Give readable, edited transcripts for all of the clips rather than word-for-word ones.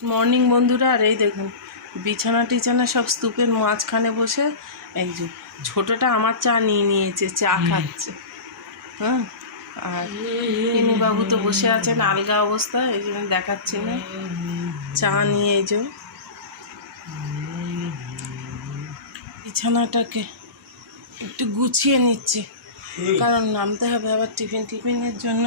Morning বন্ধুরা, আর এই দেখুন বিছানা টিছানা সব স্তূপের মাঝখানে বসে এই যে ছোটটা আমার চা নিয়ে নিয়েছে, চা খাচ্ছে। হ্যাঁ, আর বাবু তো বসে আছেন আলগা অবস্থায়, এই জন্য দেখাচ্ছি না। চা নিয়ে এই যে বিছানাটাকে একটু গুছিয়ে নিচ্ছে, কারণ নামতে হবে আবার টিফিনের জন্য।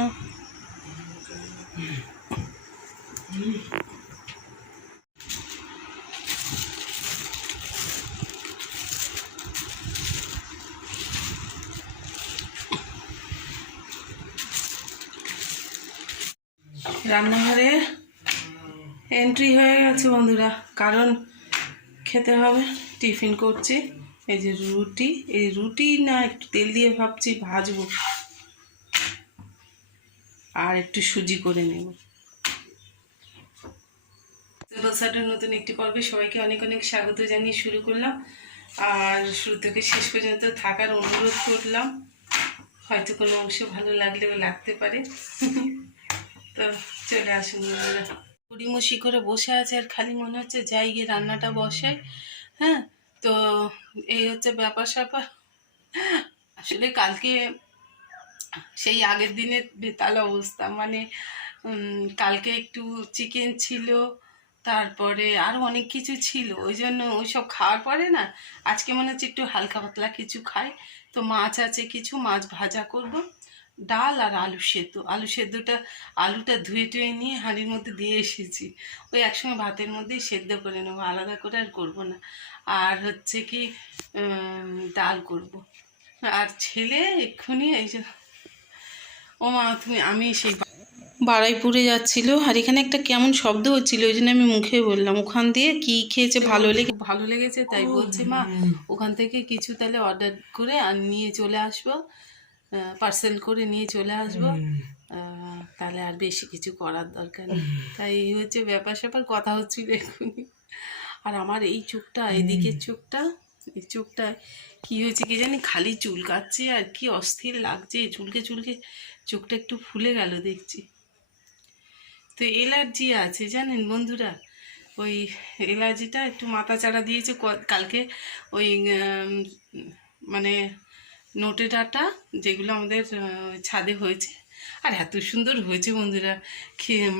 রান্নাঘরে এন্ট্রি হয়ে গেছে বন্ধুরা, কারণ খেতে হবে। টিফিন করছি, এই যে রুটি, এই রুটি না একটু তেল দিয়ে ভাবছি ভাজবো, আর একটু সুজি করে নেব। দোসাটের নতুন একটি পর্বে সবাইকে অনেক অনেক স্বাগত জানিয়ে শুরু করলাম, আর শুরু থেকে শেষ পর্যন্ত থাকার অনুরোধ করলাম। হয়তো কোনো অংশ ভালো লাগলেও লাগতে পারে। তো চলে আসুন বন্ধুরা। কুড়িমসি করে বসে আছে, আর খালি মনে হচ্ছে যাই গিয়ে রান্নাটা বসে। হ্যাঁ, তো এই হচ্ছে ব্যাপার স্যাপার। আসলে কালকে সেই আগের দিনের বেতাল অবস্থা, মানে কালকে একটু চিকেন ছিল, তারপরে আরও অনেক কিছু ছিল, ওই জন্য ওই সব খাওয়ার পরে না আজকে মনে হচ্ছে একটু হালকা পাতলা কিছু খাই। তো মাছ আছে, কিছু মাছ ভাজা করব, ডাল আর আলু সেদ্ধটা, আলুটা ধুয়ে টুয়ে নিয়ে হাঁড়ির মধ্যে দিয়ে এসেছি। ওই একসঙ্গে ভাতের মধ্যেই সেদ্ধ করে নেবো, আলাদা করে আর করবো না। আর হচ্ছে কি ডাল করব। আর ছেলে এক্ষুনি এই যে, ও মা তুমি, আমি সেই বারাইপুরে যাচ্ছিল, আর এখানে একটা কেমন শব্দ হচ্ছিল, ওই জন্য আমি মুখে বললাম। ওখান দিয়ে কি খেয়েছে, ভালো লেগেছে, তাই বলছে মা ওখান থেকে কিছু তাহলে অর্ডার করে আর নিয়ে চলে আসবো, পার্সেল করে নিয়ে চলে আসবো, তাহলে আর বেশি কিছু করার দরকার নেই। তাই এই হচ্ছে ব্যাপার স্যাপার, কথা হচ্ছিল এক্ষুনি। আর আমার এই চোখটা, এদিকের চোখটা, এই চোখটা কি হয়েছে কি জানি, খালি চুল কাচ্ছে আর কি অস্থির লাগছে, চুলকে চুলকে চোখটা একটু ফুলে গেল দেখছি। তো অ্যালার্জি আছে জানেন বন্ধুরা, ওই অ্যালার্জিটা একটু মাথা চাড়া দিয়েছে কালকে। ওই মানে নোটে ডাটা যেগুলো আমাদের ছাদে হয়েছে, আর এত সুন্দর হয়েছে বন্ধুরা,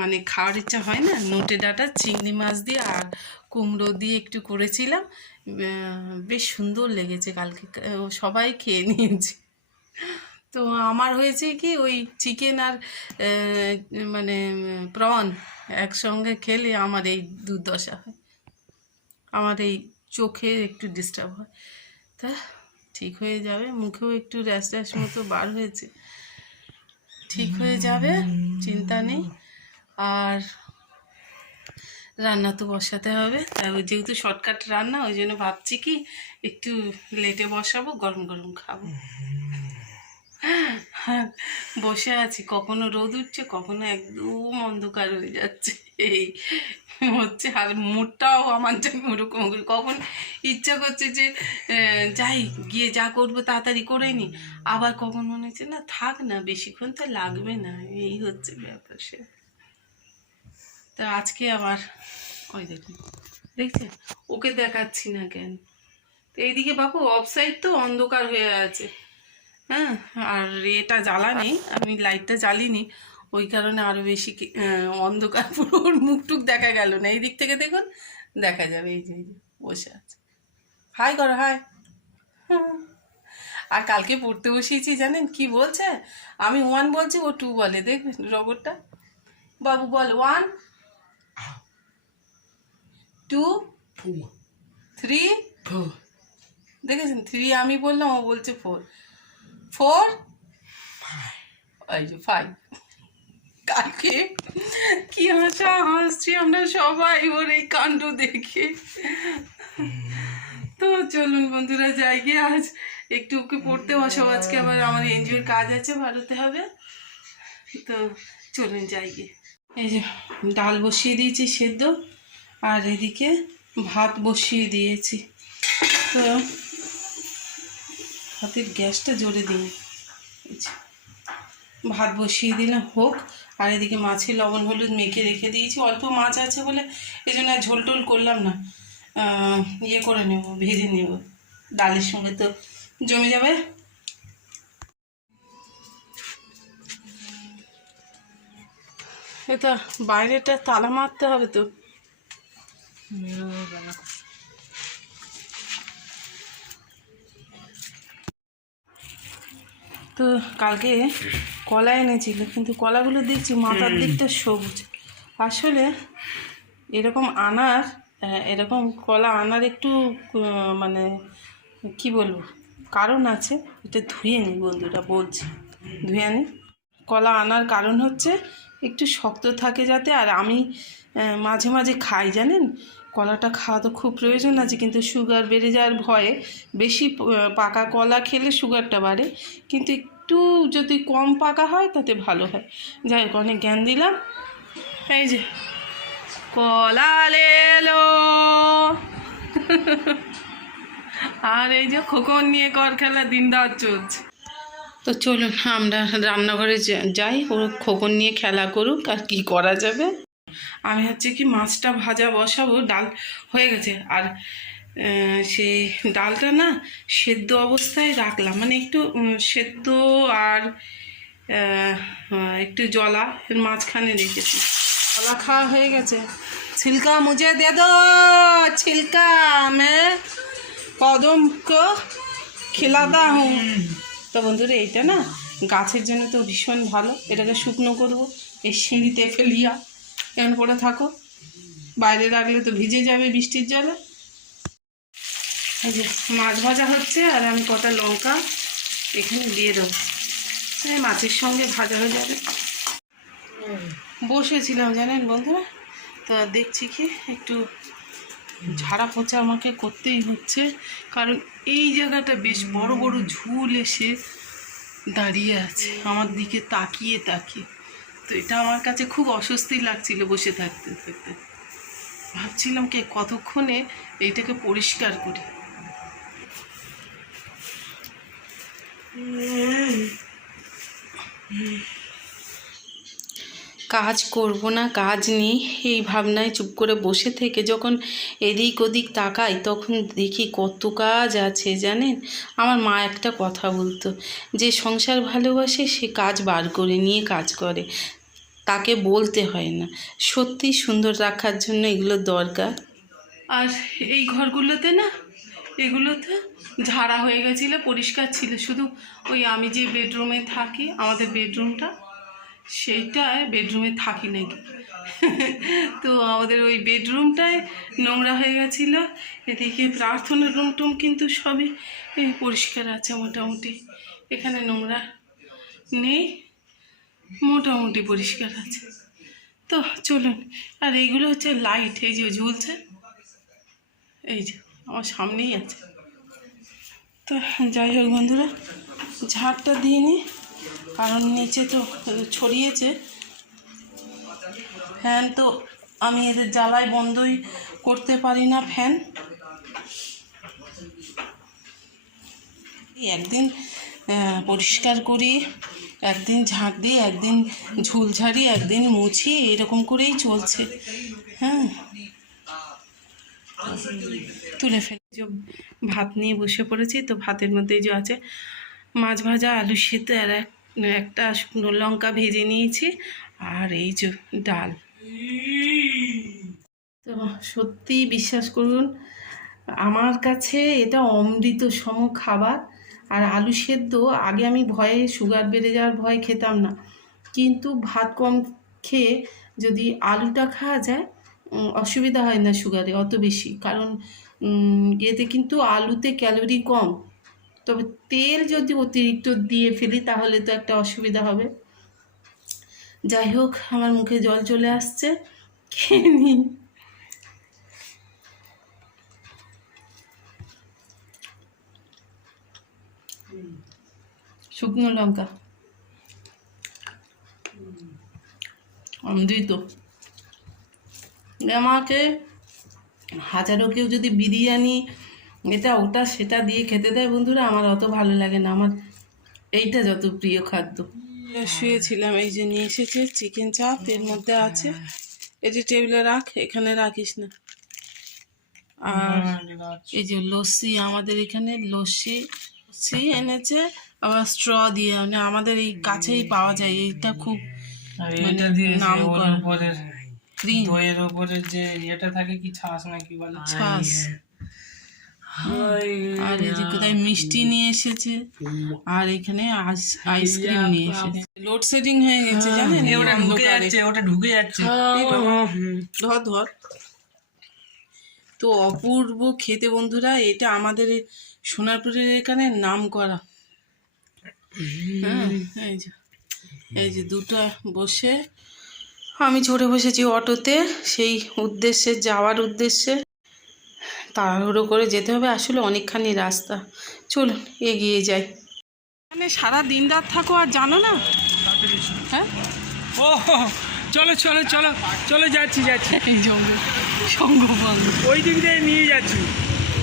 মানে খাওয়ার ইচ্ছা হয় না। নোটে ডাটা চিংড়ি মাছ দিয়ে আর কুমড়ো দিয়ে একটু করেছিলাম, বেশ সুন্দর লেগেছে কালকে, সবাই খেয়ে নিয়েছে। তো আমার হয়েছে কি, ওই চিকেন আর মানে প্রন একসঙ্গে খেলে আমার এই দুর্দশা হয়, আমার এই চোখে একটু ডিস্টার্ব হয়। তা ঠিক হয়ে যাবে, মুখেও একটু র্যাশ র্যাশ মতো বার হয়েছে, ঠিক হয়ে যাবে, চিন্তা নেই। আর রান্না তো বসাতে হবে, তাই ওই যেহেতু শর্টকাট রান্না, ওই জন্য ভাবছি কি একটু লেটে বসাবো, গরম গরম খাবো। হ্যাঁ, বসে আছি, কখনো রোদ উঠছে, কখনো একদম অন্ধকার হয়ে যাচ্ছে, এই হচ্ছে। আর মুডটাও আমার যেন ওরকম, কখন ইচ্ছা করছে যে যাই গিয়ে যা করবো তাড়াতাড়ি করে নি, আবার কখন মনে হচ্ছে না থাক না, বেশিক্ষণ তো লাগবে না। এই হচ্ছে ব্যাপার সে। তা আজকে আবার ওই দেখুন, দেখছেন, ওকে দেখাচ্ছি না কেন, তো এইদিকে বাবু অফসাইড তো অন্ধকার হয়ে আছে। হ্যাঁ, আর এটা জ্বালা নেই, আমি লাইটটা জ্বালিনি, ওই কারণে আরও বেশি অন্ধকার, পুরো ওর মুখ টুক দেখা গেল না। এই দিক থেকে দেখুন, দেখা যাবে এই যে বসে আছে। হাই করো, হাই। আর কালকে পড়তে বসিয়েছি, জানেন কি বলছে, আমি 1 বলছি, ও 2 বলে, দেখবেন রোবটটা। বাবু বল 1 2 3, দেখেছেন 3 আমি বললাম, ও বলছে 4 4, ওই যে 5। কালকে কি হাসছি আমরা সবাই ওর এই কাণ্ড দেখে। তো চলুন বন্ধুরা, যাই গিয়ে আজ একটু ওকে পড়তে বসাবো, আজকে আবার আমার এনজিওর কাজ আছে, ভারতে হবে। তো চলুন যাই গিয়ে। এই যে ডাল বসিয়ে দিয়েছি সেদ্ধ, আর এদিকে ভাত বসিয়ে দিয়েছি। তো ভাতের গ্যাসটা জোরে দিই, ভাত বসিয়ে দিলাম হোক। আর এদিকে মাছে লবণ হলুদ মেখে রেখে দিয়েছি, অল্প মাছ আছে বলে এই জন্য আর ঝোল টোল করলাম না, ইয়ে করে নেব, ভেজে নেব, ডালের সঙ্গে তো জমে যাবে। এটা বাইরেটা তালা মারতে হবে তো। তো কালকে কলা এনেছিল, কিন্তু কলাগুলো দেখছি মাথার দিকটা সবুজ। আসলে এরকম আনার এরকম কলা আনার একটু মানে কি বলবো, কারণ আছে। এটা ধুয়ে নিই বন্ধুরা, বলছি ধুয়ে নিই। কলা আনার কারণ হচ্ছে একটু শক্ত থাকে যাতে। আর আমি মাঝে মাঝে খাই, জানেন, কলাটা খাওয়া তো খুব প্রয়োজন আছে, কিন্তু সুগার বেড়ে যাওয়ার ভয়ে বেশি পাকা কলা খেলে সুগারটা বাড়ে, কিন্তু একটু যদি কম পাকা হয় তাতে ভালো হয়। যাই হোক, অনেক জ্ঞান দিলাম। এই যে কলা এলো, আর এই যে খোকন নিয়ে কর খেলা দিন রাত চলছে। তো চলুন আমরা রান্নাঘরে যাই, ও খোকন নিয়ে খেলা করুক, আর কি করা যাবে। আমি হচ্ছে কি মাছটা ভাজা বসাবো, ডাল হয়ে গেছে। আর সেই ডালটা না সেদ্ধ অবস্থায় রাখলাম, মানে একটু সেদ্ধ আর একটু জলা এর মাঝখানে রেখেছি। জলা খাওয়া হয়ে গেছে। ছিলকা মুঝে দে দো, ছিলকা মে কদম কো খিলাতা হুঁ। তো বন্ধুরা, এইটা না গাছের জন্য তো ভীষণ ভালো। এটাকে শুকনো করবো, এই সিঁড়িতে ফেলিয়া কেন পড়ে থাকো, বাইরে রাখলে তো ভিজে যাবে বৃষ্টির জলে। এই যে মাছ ভাজা হচ্ছে, আর আমি কটা লঙ্কা এখানে দিয়ে দেবো, মাছের সঙ্গে ভাজা হয়ে যাবে। বসেছিলাম জানেন বন্ধুরা, তো দেখছি কি একটু ঝাড়া পোছা আমাকে করতেই হচ্ছে, কারণ এই জায়গাটা বেশ বড় বড় ঝুল এসে দাঁড়িয়ে আছে আমার দিকে তাকিয়ে তাকিয়ে। তো এটা আমার কাছে খুব অস্বস্তি লাগছিল বসে থাকতে থাকতে। ভাবছিলাম কে কতক্ষণে এইটাকে পরিষ্কার করি। কাজ করব না, কাজ নেই, এই ভাবনায় চুপ করে বসে থেকে যখন এদিক ওদিক তাকাই, তখন দেখি কত কাজ আছে জানেন। আমার মা একটা কথা বলতো, যে সংসার ভালোবাসে সে কাজ বার করে নিয়ে কাজ করে, তাকে বলতে হয় না। সত্যি সুন্দর রাখার জন্য এগুলো দরকার। আর এই ঘরগুলোতে না, এগুলোতে ঝাড়া হয়ে গেছিলো, পরিষ্কার ছিল, শুধু ওই আমি যে বেডরুমে থাকি, আমাদের বেডরুমটা, সেইটায় বেডরুমে থাকি নাকি তো আমাদের ওই বেডরুমটায় নোংরা হয়ে গেছিলো। এদিকে প্রার্থনার রুম টুম কিন্তু সবই পরিষ্কার আছে মোটামুটি, এখানে নোংরা নেই, মোটামুটি পরিষ্কার আছে। তো চলুন, আর এইগুলো হচ্ছে লাইট, এই যে ঝুলছে, এই যে আমার সামনেই আছে। তো যাই হোক বন্ধুরা, ঝাড়টা দিয়ে নিই, কারণ নিচে তো ছড়িয়েছে। ফ্যান তো আমি এদের জ্বালায় বন্ধই করতে পারি না ফ্যান। একদিন পরিষ্কার করি, একদিন ঝাঁট দিই, একদিন ঝুল ঝাড়ি, একদিন মুছি, এরকম করেই চলছে। হ্যাঁ, তুলে ফেলে ভাত নিয়ে বসে পড়েছি। তো ভাতের মধ্যে যে আছে মাছ ভাজা, আলু সেদ্ধ, আর একটা শুকনো লঙ্কা ভেজে নিয়েছি, আর এই যে ডাল। তো সত্যি বিশ্বাস করুন, আমার কাছে এটা অমৃত সম খাবার। আর আলু সেদ্ধ আগে আমি ভয়ে, সুগার বেড়ে যাওয়ার ভয়ে খেতাম না, কিন্তু ভাত কম খেয়ে যদি আলুটা খাওয়া যায় অসুবিধা হয় না সুগারে অত বেশি, কারণ এতে কিন্তু আলুতে ক্যালোরি কম। তবে তেল যদি অতিরিক্ত দিয়ে ফেলি তাহলে তো একটা অসুবিধা হবে। যাই হোক, আমার মুখে জল চলে আসছে, খেয়ে নিই। শুকনো লঙ্কা অমৃত। আমাকে হাজারো কেউ যদি বিরিয়ানি এটা ওটা সেটা দিয়ে খেতে দেয় বন্ধুরা, আমার অত ভালো লাগে না, আমার এইটা যত প্রিয় খাদ্য। শুয়েছিলাম, এই যে নিয়ে এসেছে চিকেন চাপ, এর মধ্যে আছে, এটি টেবিলে রাখ, এখানে রাখিস না। আর এই যে লস্যি, আমাদের এখানে লস্যি এনেছে, আবার স্ট্র দিয়ে, মানে আমাদের এই কাছেই পাওয়া যায়, এইটা খুব এটা দিয়ে নাম ওর করা উপরের ক্রিম দইয়ের উপরে যে এটা থাকে কি ছাস না কি বলে ছাস। আর এই যে কোথায় মিষ্টি নিয়ে এসেছে, আর এখানে আইসক্রিম নিয়ে এসেছে। লোডশেডিং হয়ে গেছে জানেন, এই ওটা ঢুকে অন্ধকারে। যাচ্ছে, ওটা ঢুকে যাচ্ছে। এই বাবা, ধর ধর। তো অপূর্ব খেতে বন্ধুরা, এটা আমাদের এই সোনারপুরের এখানে নাম করা। হ্যাঁ, এই যে দুটো বসে, আমি চড়ে বসেছি অটোতে, সেই উদ্দেশ্যে, যাওয়ার উদ্দেশ্যে। তাড়াহুড়ো করে যেতে হবে, আসলে অনেকখানি রাস্তা। চলুন এগিয়ে যাই। মানে সারা দিন রাত থাকো আর জানো না? হ্যাঁ, ও চলো চলো চলো চলো, যাচ্ছি যাচ্ছি, এই জঙ্গল সঙ্গভঙ্গ। ওই দিক দিয়ে নিয়ে যাচ্ছি,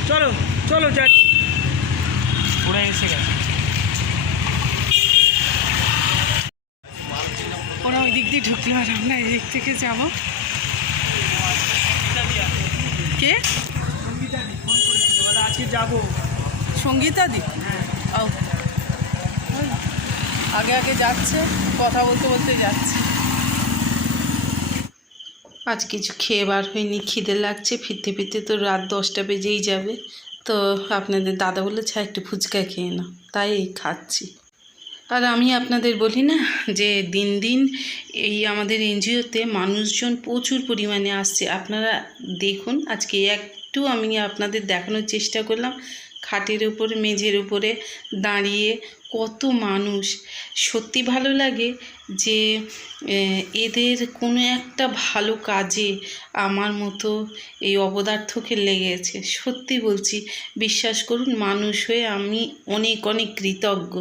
চলো চলো যাচ্ছি। ওরা এসে গেছে, ওরা ওই দিক দিয়ে ঢুকলো আর আমরা এই দিক থেকে যাবো। কে? আজকে যাবো। সঙ্গীতা দি? ও, আগে আগে যাচ্ছে, কথা বলতে বলতে যাচ্ছে। আজ কিছু খেয়ে বার হয়নি, খিদে লাগছে, ফিরতে ফিরতে তো রাত 10টা বেজেই যাবে। তো আপনাদের দাদা বলেছে একটু ফুচকা খেয়ে নাও, তাই খাচ্ছি। আর আমি আপনাদের বলি না যে দিন দিন এই আমাদের এনজিওতে মানুষজন প্রচুর পরিমাণে আসছে। আপনারা দেখুন, আজকে একটু আমি আপনাদের দেখানোর চেষ্টা করলাম, খাটের উপরে, মেঝের উপরে দাঁড়িয়ে কত মানুষ। সত্যি ভালো লাগে যে এদের কোনো একটা ভালো কাজে আমার মতো এই অপদার্থকে লেগেছে। সত্যি বলছি, বিশ্বাস করুন, মানুষ হয়ে আমি অনেক অনেক কৃতজ্ঞ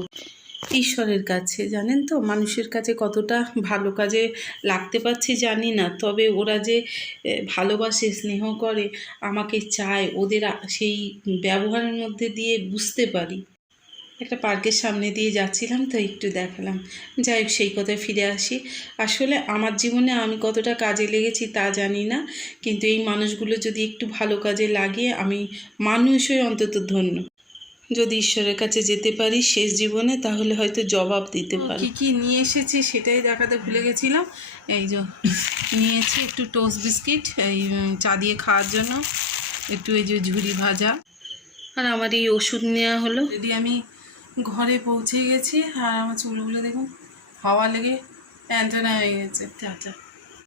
ঈশ্বরের কাছে। জানেন তো, মানুষের কাছে কতটা ভালো কাজে লাগতে পারছে জানি না, তবে ওরা যে ভালোবাসে, স্নেহ করে, আমাকে চায়, ওদের সেই ব্যবহারের মধ্যে দিয়ে বুঝতে পারি। একটা পার্কের সামনে দিয়ে যাচ্ছিলাম, তো একটু দেখালাম। যাই হোক, সেই কথায় ফিরে আসি। আসলে আমার জীবনে আমি কতটা কাজে লেগেছি তা জানি না, কিন্তু এই মানুষগুলো যদি একটু ভালো কাজে লাগে, আমি মানুষ হয়ে অন্তত ধন্য। যদি ঈশ্বরের কাছে যেতে পারি শেষ জীবনে, তাহলে হয়তো জবাব দিতে পারি। কী কী নিয়ে এসেছি সেটাই দেখাতে ভুলে গেছিলাম। এই যে নিয়েছি একটু টোস্ট বিস্কিট, এই চা দিয়ে খাওয়ার জন্য, একটু এই যে ঝুরি ভাজা, আর আমার এই ওষুধ নেওয়া হলো। যদি আমি ঘরে পৌঁছে গেছি, আর আমার চুলগুলো দেখুন হাওয়া লেগে অ্যান্টেনা হয়ে গেছে। টাটা।